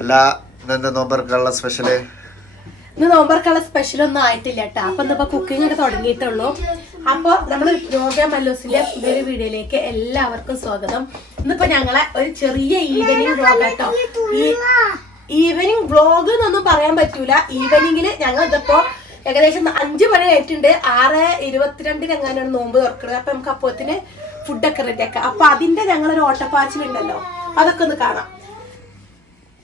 അല്ല ഇന്ന് നോമ്പർക്കുള്ള സ്പെഷ്യല് ഇന്ന് നോമ്പർക്കുള്ള സ്പെഷ്യൽ ഒന്നും ആയിട്ടില്ല കേട്ടോ. അപ്പൊ ഇന്നിപ്പോ കുക്കിംഗ് ഒക്കെ തുടങ്ങിയിട്ടുള്ളൂ. അപ്പൊ നമ്മള് രോഗ മല്ലൂസിന്റെ പുതിയൊരു വീഡിയോയിലേക്ക് എല്ലാവർക്കും സ്വാഗതം. ഇന്നിപ്പോ ഞങ്ങളെ ഒരു ചെറിയ ഈവനിങ് വ്ലോഗ് കേട്ടോ. ഈ ഈവനിങ് വ്ലോഗ് എന്നൊന്നും പറയാൻ പറ്റൂല. ഈവനിങ്ങില് ഞങ്ങൾ ഇതിപ്പോ ഏകദേശം 5 മണി ആയിട്ടുണ്ട്. 6:22 എങ്ങാനാണ് നോമ്പ് തുറക്കുന്നത്. അപ്പൊ നമുക്ക് അപ്പത്തിന് ഫുഡൊക്കെ റെഡിയാക്കാം. അപ്പൊ അതിന്റെ ഞങ്ങളൊരു ഓട്ടപ്പാച്ചിലുണ്ടല്ലോ, അതൊക്കെ ഒന്ന് കാണാം.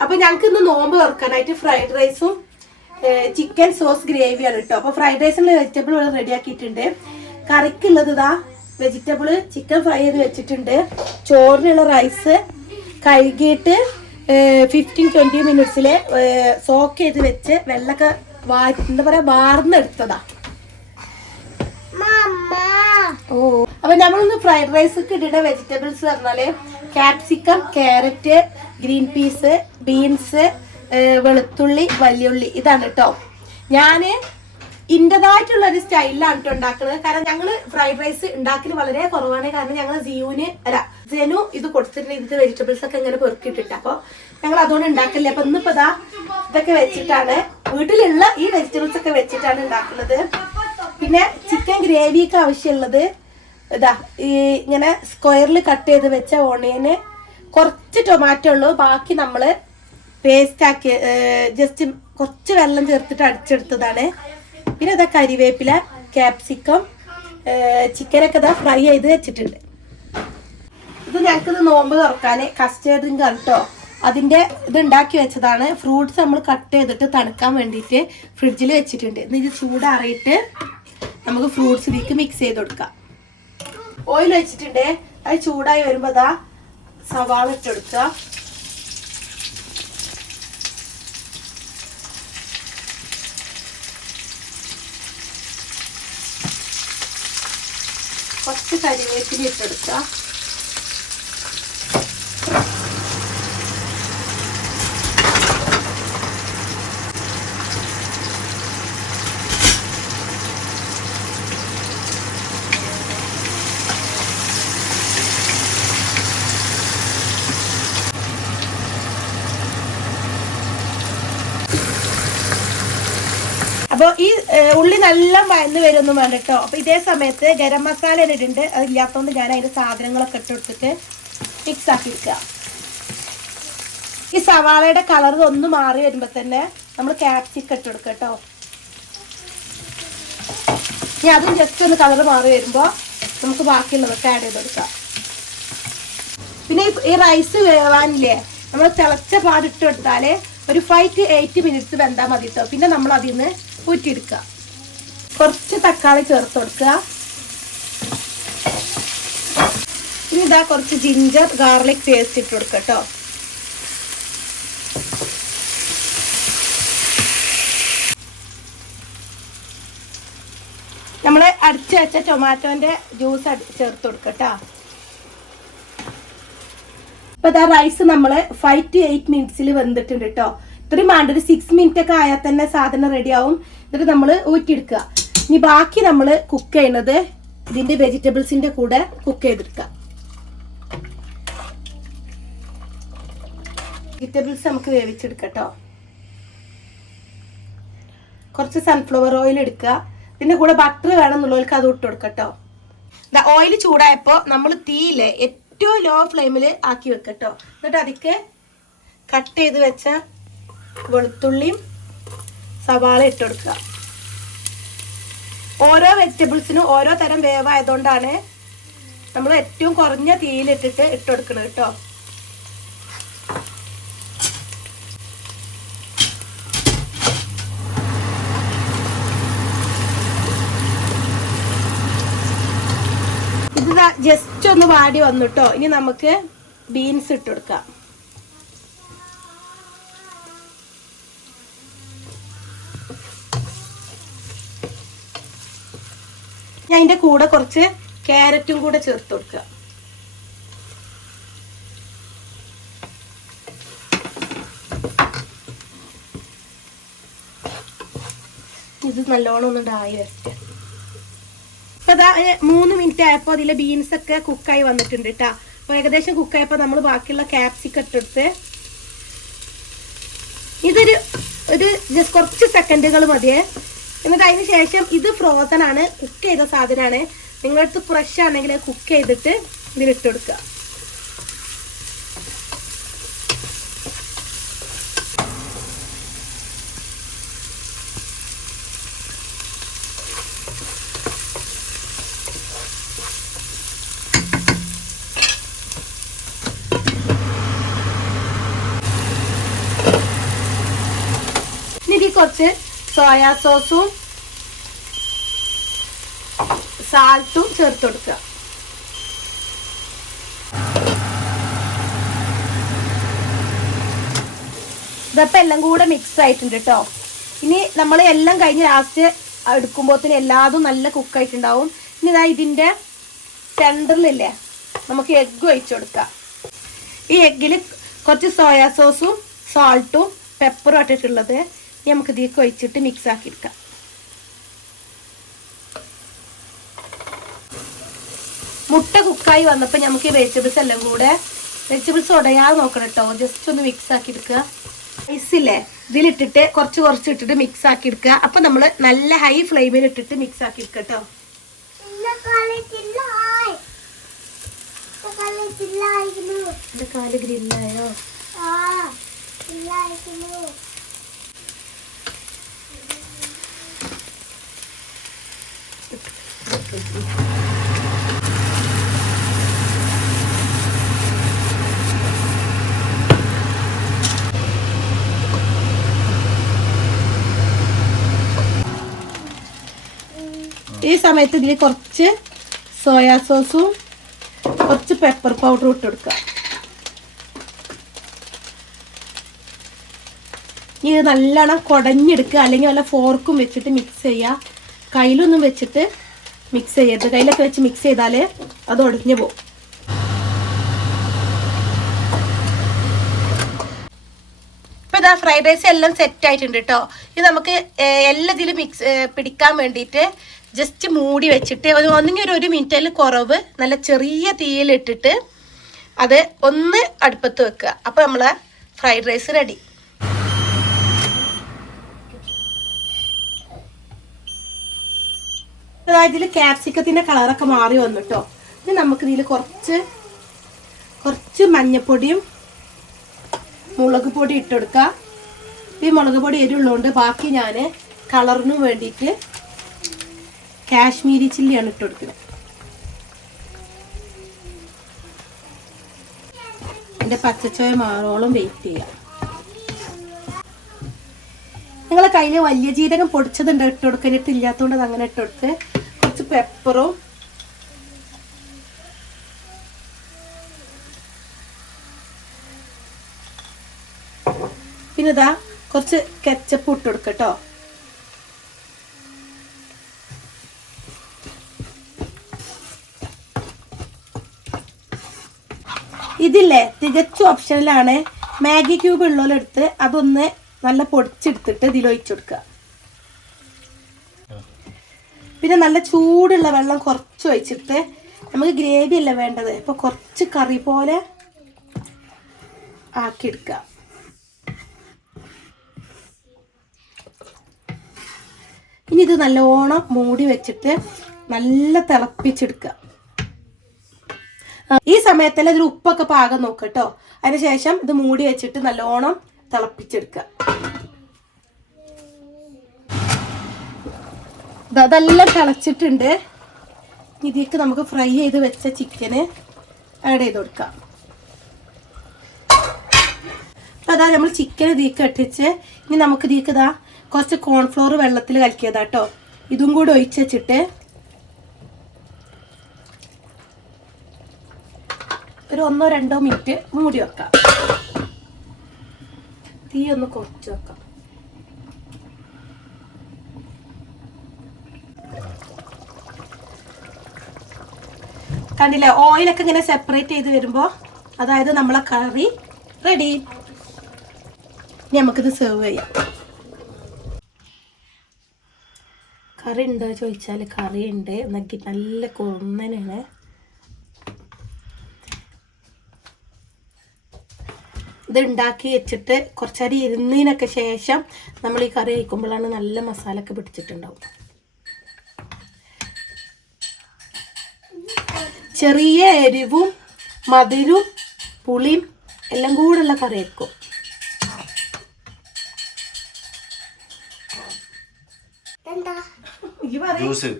അപ്പൊ ഞങ്ങൾക്ക് ഇന്ന് നോമ്പ് തുറക്കാനായിട്ട് ഫ്രൈഡ് റൈസും ചിക്കൻ സോസ് ഗ്രേവിയാണ് കേട്ടോ. അപ്പൊ ഫ്രൈഡ് റൈസിനുള്ള വെജിറ്റബിൾ ഇവിടെ റെഡിയാക്കിയിട്ടുണ്ട്. കറിക്കുള്ളത് ഇതാ വെജിറ്റബിള് ചിക്കൻ ഫ്രൈ ചെയ്ത് വെച്ചിട്ടുണ്ട്. ചോറിനുള്ള റൈസ് കഴുകിയിട്ട് 15-20 മിനിറ്റ്സില് സോക്ക് ചെയ്ത് വെച്ച് വെള്ളമൊക്കെ എന്താ പറയാ വാർന്നെടുത്തതാ. ഓ അപ്പൊ നമ്മളൊന്ന് ഫ്രൈഡ് റൈസ് ഇട്ടിട്ട് വെജിറ്റബിൾസ് പറഞ്ഞാല് capsicum, carrot, green peas, beans, വെളുത്തുള്ളി, വലിയുള്ളി, ഇതാണ് കേട്ടോ. ഞാന് ഇന്റേതായിട്ടുള്ള ഒരു സ്റ്റൈലിലാണ് കേട്ടോ ഉണ്ടാക്കുന്നത്. കാരണം ഞങ്ങള് ഫ്രൈഡ് റൈസ് ഉണ്ടാക്കല് വളരെ കുറവാണ്. കാരണം ഞങ്ങൾ ജനു ഇത് കൊടുത്തിട്ടുണ്ട്. ഇത് വെജിറ്റബിൾസ് ഒക്കെ ഇങ്ങനെ പെറുക്കിയിട്ടിട്ട് അപ്പൊ ഞങ്ങൾ അതുകൊണ്ട് ഉണ്ടാക്കില്ല. അപ്പൊ ഇന്നിപ്പോ ഇതൊക്കെ വെച്ചിട്ടാണ്, വീട്ടിലുള്ള ഈ വെജിറ്റബിൾസ് ഒക്കെ വെച്ചിട്ടാണ് ഉണ്ടാക്കുന്നത്. പിന്നെ ചിക്കൻ ഗ്രേവിക്ക് ആവശ്യമുള്ളത് ഇതാ ഈ ഇങ്ങനെ സ്ക്വയറിൽ കട്ട് ചെയ്ത് വെച്ച ഓണിയന്, കുറച്ച് ടൊമാറ്റോ ഉള്ളൂ, ബാക്കി നമ്മള് പേസ്റ്റ് ആക്കി ജസ്റ്റ് കുറച്ച് വെള്ളം ചേർത്തിട്ട് അടിച്ചെടുത്തതാണ്. പിന്നെ ഇതാ കരിവേപ്പില, ക്യാപ്സിക്കം, ചിക്കനൊക്കെ ഇതാ ഫ്രൈ ചെയ്ത് വെച്ചിട്ടുണ്ട്. ഇത് ഞങ്ങൾക്കിത് നോമ്പ് തുറക്കാന് കസ്റ്റേർഡ് ഡ്രിങ്ക് ആണ് കേട്ടോ. അതിന്റെ ഇത് ഉണ്ടാക്കി വെച്ചതാണ്. ഫ്രൂട്ട്സ് നമ്മൾ കട്ട് ചെയ്തിട്ട് തണുക്കാൻ വേണ്ടിയിട്ട് ഫ്രിഡ്ജിൽ വെച്ചിട്ടുണ്ട്. ഇത് ചൂടാറിയിട്ട് നമുക്ക് ഫ്രൂട്ട്സ് ഇതിലേക്ക് മിക്സ് ചെയ്ത് കൊടുക്കാം. ഓയിൽ വെച്ചിട്ടുണ്ട്. അത് ചൂടായി വരുമ്പോ ദാ സവാള ഇട്ടെടുക്കുക. കുറച്ച് കരിവേപ്പില ഇട്ടെടുക്കുക. അപ്പോൾ ഈ ഉള്ളി നല്ല വഴന്ന് വരുമൊന്നും വേണ്ട കേട്ടോ. അപ്പോൾ ഇതേ സമയത്ത് ഗരം മസാല ഇട്ടിട്ടുണ്ട്. അതില്ലാത്തതുകൊണ്ട് ഞാൻ അതിൻ്റെ സാധനങ്ങളൊക്കെ ഇട്ട് കൊടുത്തിട്ട് മിക്സ് ആക്കി വെക്കുക. ഈ സവാളയുടെ കളർ ഒന്ന് മാറി വരുമ്പോൾ തന്നെ നമ്മൾ ക്യാപ്സിക്കം ഇട്ട് കൊടുക്കുക കേട്ടോ. ഇനി അതും ജസ്റ്റ് ഒന്ന് കളർ മാറി വരുമ്പോൾ നമുക്ക് ബാക്കിയുള്ളതൊക്കെ ആഡ് ചെയ്ത് കൊടുക്കാം. പിന്നെ ഈ റൈസ് വേവാനില്ലേ, നമ്മൾ തിളച്ച പാടിട്ട് കൊടുത്താൽ ഒരു 5 to 8 മിനിറ്റ്സ് വെന്താൽ മതി കേട്ടോ. പിന്നെ നമ്മൾ അതിൽ നിന്ന് ഊറ്റിയെടുക്കുക. കുറച്ച് തക്കാളി ചേർത്ത് കൊടുക്കുക. ഇനി ഇതാ കുറച്ച് ജിഞ്ചർ ഗാർലിക് പേസ്റ്റ് ഇട്ട് കൊടുക്കുക കേട്ടോ. നമ്മൾ അടിച്ചു വെച്ച ടൊമാറ്റോന്റെ ജ്യൂസ് ചേർത്ത് കൊടുക്കുക കേട്ടോ. ഇപ്പൊ ഇതാ റൈസ് നമ്മള് 5 to 8 മിനിറ്റ്സിൽ വെന്തിട്ടുണ്ട് കേട്ടോ. ഇത്രയും വേണ്ട ഒരു 6 മിനിറ്റ് ഒക്കെ ആയാൽ തന്നെ സാധനം റെഡി ആവും. എന്നിട്ട് നമ്മൾ ഊറ്റിയെടുക്കുക. ഇനി ബാക്കി നമ്മൾ കുക്ക് ചെയ്യുന്നത് ഇതിന്റെ വെജിറ്റബിൾസിന്റെ കൂടെ കുക്ക് ചെയ്തെടുക്കുക. വെജിറ്റബിൾസ് നമുക്ക് വേവിച്ചെടുക്കട്ടോ. കുറച്ച് സൺഫ്ലവർ ഓയിൽ എടുക്കുക. ഇതിന്റെ കൂടെ ബട്ടർ വേണമെന്നുള്ളവർക്ക് അത് ഇട്ട് കൊടുക്കട്ടോ. ഓയിൽ ചൂടായപ്പോ നമ്മൾ തീയില്ലേ ഏറ്റവും ലോ ഫ്ലെയിമിൽ ആക്കി വെക്കട്ടോ. എന്നിട്ട് അതിക്ക് കട്ട് ചെയ്ത് വെച്ച വെളുത്തുള്ളിയും സവാള ഇട്ട് കൊടുക്കുക. ഓരോ വെജിറ്റബിൾസിനും ഓരോ തരം വേവായതുകൊണ്ടാണ് നമ്മൾ ഏറ്റവും കുറഞ്ഞ തീയിലിട്ടിട്ട് ഇട്ട് കൊടുക്കുന്നത് കേട്ടോ. ഇത് ജസ്റ്റ് ഒന്ന് വാടി വന്നിട്ടോ. ഇനി നമുക്ക് ബീൻസ് ഇട്ട് കൊടുക്കാം. ഞാൻ അതിന്റെ കൂടെ കുറച്ച് ക്യാരറ്റും കൂടെ ചേർത്ത് കൊടുക്കുക. ഇത് നല്ലോണം ഒന്ന് ഡായി വരട്ടെ. ഇപ്പൊ 3 മിനിറ്റ് ആയപ്പോ അതിലെ ബീൻസ് ഒക്കെ കുക്കായി വന്നിട്ടുണ്ട് കേട്ടാ. അപ്പൊ ഏകദേശം കുക്കായപ്പോ നമ്മൾ ബാക്കിയുള്ള ക്യാപ്സിക്കം ഇട്ടെടുത്ത് ഇതൊരു ജസ്റ്റ് കുറച്ച് സെക്കൻഡുകൾ മതിയേ. എന്നിട്ട് അതിന് ശേഷം ഇത് ഫ്രോസൺ ആണ്, കുക്ക് ചെയ്ത സാധനമാണ്. നിങ്ങളടുത്ത് ഫ്രഷ് ആണെങ്കിൽ കുക്ക് ചെയ്തിട്ട് ഇതിലിട്ട് കൊടുക്കുക. ഇനി കുറച്ച് സോയാ സോസും സാൾട്ടും ചേർത്ത് കൊടുക്കുക. ഇതപ്പം എല്ലാം കൂടെ മിക്സ് ആയിട്ടുണ്ട് കേട്ടോ. ഇനി നമ്മൾ എല്ലാം കഴിഞ്ഞ് ലാസ്റ്റ് എടുക്കുമ്പോഴത്തേന് എല്ലാതും നല്ല കുക്കായിട്ടുണ്ടാവും. ഇനി ഇതാ ഇതിൻ്റെ സെൻറ്ററിലില്ലേ നമുക്ക് എഗ്ഗ് ഒഴിച്ചു കൊടുക്കാം. ഈ എഗ്ഗിൽ കുറച്ച് സോയാ സോസും സാൾട്ടും പെപ്പറും ഇട്ടിട്ടുള്ളത് നമുക്ക് ഇതിലേക്ക് ഒഴിച്ചിട്ട് മിക്സ് ആക്കി എടുക്കാം. മുട്ട കുക്കായി വന്നപ്പോൾ നമുക്ക് ഈ വെജിറ്റബിൾസ് എല്ലാം കൂടെ വെജിറ്റബിൾസ് ഉടയാതെ നോക്കണം കേട്ടോ. ജസ്റ്റ് ഒന്ന് മിക്സ് ആക്കി എടുക്കുക. റൈസില്ലേ ഇതിലിട്ടിട്ട് കുറച്ച് ഇട്ടിട്ട് മിക്സ് ആക്കി എടുക്കുക. അപ്പം നമ്മൾ നല്ല ഹൈ ഫ്ലെയിമിൽ ഇട്ടിട്ട് മിക്സ് ആക്കി എടുക്കുക കേട്ടോ. എൻ്റെ കാല് ഗ്രില്ലായോ? ഈ സമയത്ത് ഇതിൽ കുറച്ച് സോയാ സോസും കുറച്ച് പെപ്പർ പൗഡറും ഇട്ട് കൊടുക്കുക. ഇത് നല്ലോണം കുടഞ്ഞെടുക്കുക, അല്ലെങ്കിൽ വല്ല ഫോർക്കും വെച്ചിട്ട് മിക്സ് ചെയ്യുക. കയ്യിലൊന്നും വെച്ചിട്ട് മിക്സ് ചെയ്യരുത്. കയ്യിലൊക്കെ വെച്ച് മിക്സ് ചെയ്താൽ അത് ഒടിഞ്ഞു പോകും. ഇപ്പം ഇതാ ഫ്രൈഡ് റൈസ് എല്ലാം സെറ്റ് ആയിട്ടുണ്ട് കേട്ടോ. ഇത് നമുക്ക് എല്ലാ ഇതിലും മിക്സ് പിടിക്കാൻ വേണ്ടിയിട്ട് ജസ്റ്റ് മൂടി വെച്ചിട്ട് ഒന്നെങ്കിൽ ഒരു മിനിറ്റിൽ കുറവ് നല്ല ചെറിയ തീയിലിട്ടിട്ട് അത് ഒന്ന് അടുപ്പത്ത് വെക്കുക. അപ്പോൾ നമ്മളെ ഫ്രൈഡ് റൈസ് റെഡി. അതായത് ഇതിൽ ക്യാപ്സിക്കത്തിൻ്റെ കളറൊക്കെ മാറി വന്നു കേട്ടോ. ഇനി നമുക്ക് ഇതിൽ കുറച്ച് മഞ്ഞപ്പൊടിയും മുളക് പൊടി ഇട്ടെടുക്കുക. ഈ മുളക് പൊടി എരിവുള്ളതുകൊണ്ട് ബാക്കി ഞാൻ കളറിന് വേണ്ടിയിട്ട് കാശ്മീരി ചില്ലിയാണ് ഇട്ട് കൊടുക്കുന്നത്. എൻ്റെ പച്ചച്ചോയ മാറോളം വെയിറ്റ് ചെയ്യാം. നിങ്ങളെ കയ്യിൽ വലിയ ജീരകം പൊടിച്ചതുണ്ട് ഇട്ട് കൊടുക്കാനിട്ട് ഇല്ലാത്തതുകൊണ്ട് അത് അങ്ങനെ ഇട്ട് കൊടുത്ത് കുറച്ച് പെപ്പറും പിന്നെ ഇതാ കുറച്ച് കെച്ചപ്പ് ഇട്ട് കൊടുക്കുക കേട്ടോ. ഇതില്ലേ തികച്ചും ഓപ്ഷനിലാണ്. മാഗി ക്യൂബ് ഉള്ളവരെടുത്ത് അതൊന്ന് നല്ല പൊടിച്ചെടുത്തിട്ട് ഇതിലൊഴിച്ചു കൊടുക്കുക. പിന്നെ നല്ല ചൂടുള്ള വെള്ളം കുറച്ച് ഒഴിച്ചിട്ട്, നമുക്ക് ഗ്രേവി അല്ല വേണ്ടത്, അപ്പോൾ കുറച്ച് കറി പോലെ ആക്കിയെടുക്കുക. ഇനി ഇത് നല്ലോണം മൂടി വെച്ചിട്ട് നല്ല തിളപ്പിച്ചെടുക്കുക. ഈ സമയത്തല്ല ഇതിൽ ഉപ്പൊക്കെ പാകം നോക്കുക കേട്ടോ. അതിനുശേഷം ഇത് മൂടി വെച്ചിട്ട് നല്ലോണം തിളപ്പിച്ചെടുക്കുക. അതെല്ലാം തിളച്ചിട്ടുണ്ട്. ഇതിലേക്ക് നമുക്ക് ഫ്രൈ ചെയ്ത് വെച്ച ചിക്കന് ആഡ് ചെയ്ത് കൊടുക്കാം. അപ്പം അതാ നമ്മൾ ചിക്കൻ ഇതിലേക്ക് ഇട്ടിച്ച് ഇനി നമുക്ക് ഇതിലേക്ക് ഇതാ കുറച്ച് കോൺഫ്ലോർ വെള്ളത്തിൽ കലക്കിയതാ കേട്ടോ. ഇതും കൂടി ഒഴിച്ച് വെച്ചിട്ട് ഒരു 1-2 മിനിറ്റ് മൂടി വെക്കാം. തീ ഒന്ന് കുറച്ച് വെക്കാം. കണ്ടില്ലേ, ഓയിലൊക്കെ ഇങ്ങനെ സെപ്പറേറ്റ് ചെയ്ത് വരുമ്പോൾ അതായത് നമ്മളെ കറി റെഡി. ഇനി നമുക്കിത് സെർവ് ചെയ്യാം. കറി ഉണ്ടോ ചോദിച്ചാൽ കറി ഉണ്ട്. എന്നൊക്കെ നല്ല കൊന്നനാണ്. ഇത് ഉണ്ടാക്കി വെച്ചിട്ട് കുറച്ചരി ഇരുന്നതിനൊക്കെ ശേഷം നമ്മൾ ഈ കറി കഴിക്കുമ്പോഴാണ് നല്ല മസാല ഒക്കെ പിടിച്ചിട്ടുണ്ടാവും. ചെറിയ എരിവും മധുരവും പുളിയും എല്ലാം കൂടെയുള്ള കറി വെക്കും. ജ്യൂസ്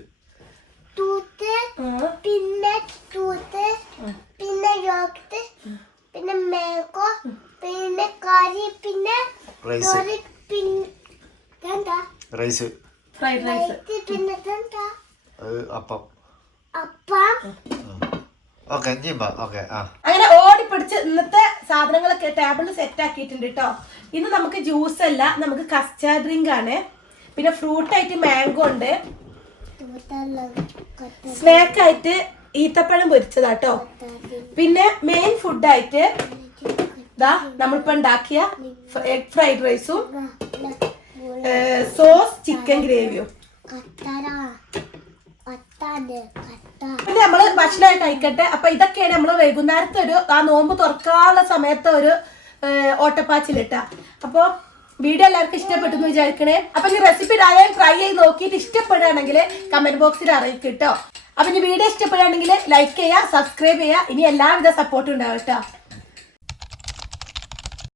പിന്നെ യോഗട്ട് പിന്നെ മാംഗോ പിന്നെ കറി പിന്നെ റൈസ് ഫ്രൈഡ് റൈസ് പിന്നെ അപ്പം. അപ്പം ഓക്കെ ഓക്കെ. ആ അങ്ങനെ ഓടിപ്പിടിച്ച് ഇന്നത്തെ സാധനങ്ങളൊക്കെ ടേബിളിൽ സെറ്റ് ആക്കിയിട്ടുണ്ട് കേട്ടോ. ഇന്ന് നമുക്ക് ജ്യൂസ് അല്ല, നമുക്ക് കസ്റ്റാർഡ് ഡ്രിങ്ക് ആണ്. പിന്നെ ഫ്രൂട്ട് ആയിട്ട് മാംഗോ ഉണ്ട്. സ്നാക്ക് ആയിട്ട് ഈത്തപ്പഴം പൊരിച്ചതാട്ടോ. പിന്നെ മെയിൻ ഫുഡായിട്ട് ഇതാ നമ്മളിപ്പോ ഉണ്ടാക്കിയ എഗ് ഫ്രൈഡ് റൈസും സോസ് ചിക്കൻ ഗ്രേവിയും. പിന്നെ നമ്മള് ഭക്ഷണമായി കഴിക്കട്ടെ. അപ്പൊ ഇതൊക്കെയാണ് നമ്മള് വൈകുന്നേരത്തെ ഒരു ആ നോമ്പ് തുറക്കാനുള്ള സമയത്ത് ഒരു ഓട്ടപ്പാച്ചിലിട്ട. അപ്പൊ വീഡിയോ എല്ലാവർക്കും ഇഷ്ടപ്പെട്ടു എന്ന് വിചാരിക്കണേ. അപ്പൊ ഈ റെസിപ്പി ആരെയും ട്രൈ ചെയ്ത് നോക്കിയിട്ട് ഇഷ്ടപ്പെടുകയാണെങ്കിൽ കമന്റ് ബോക്സിൽ അറിയിക്കും കേട്ടോ. അപ്പൊ ഈ വീഡിയോ ഇഷ്ടപ്പെടുകയാണെങ്കിൽ ലൈക്ക് ചെയ്യുക, സബ്സ്ക്രൈബ് ചെയ്യുക. ഇനി എല്ലാവിധ സപ്പോർട്ടും ഉണ്ടാവും കേട്ടോ.